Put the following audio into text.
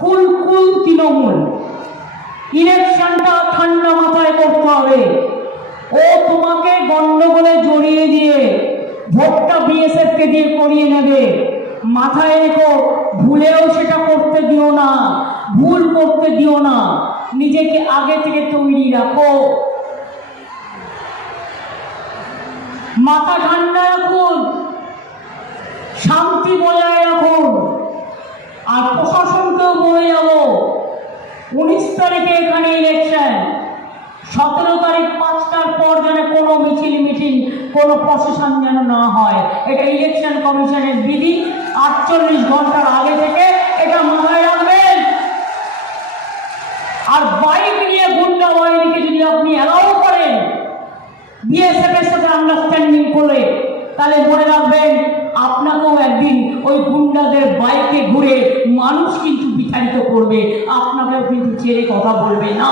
কুল কুল তৃণমূল। ইলেকশনটা ঠান্ডা মাথায় করতে হবে। ও তোমাকে গন্ডগোলে জড়িয়ে দিয়ে ভোটটা বিএসএফ কে দিয়ে করিয়ে নেবে। মাথায় রেখো, ভুলেও সেটা করতে দিও না, ভুল করতে দিও না। নিজেকে আগে থেকে তৈরি রাখো। মাথা ঠান্ডা রাখুন, শান্তি বজায় রাখুন। তারিখে এখানে ইলেকশন সতেরো তারিখ পাঁচটার পর যেন কোনো মিছিল মিটিং, কোনো যেন না হয়। এটা ইলেকশন কমিশনের বিধি। আটচল্লিশ ঘণ্টার আগে থেকে এটা মাথায় রাখবেন। আর বাইক নিয়ে গুন্ডা বাহিনীকে যদি আপনি অ্যালাউ করেন বিএসএফ এর সাথে আন্ডারস্ট্যান্ডিং করে তাহলে মনে রাখবেন, আপনাকেও একদিন ওই গুন্ডাদের বাইকে মানুষ কিন্তু বিতাড়িত করবে আপনারাও কিন্তু ছেড়ে কথা বলবে না।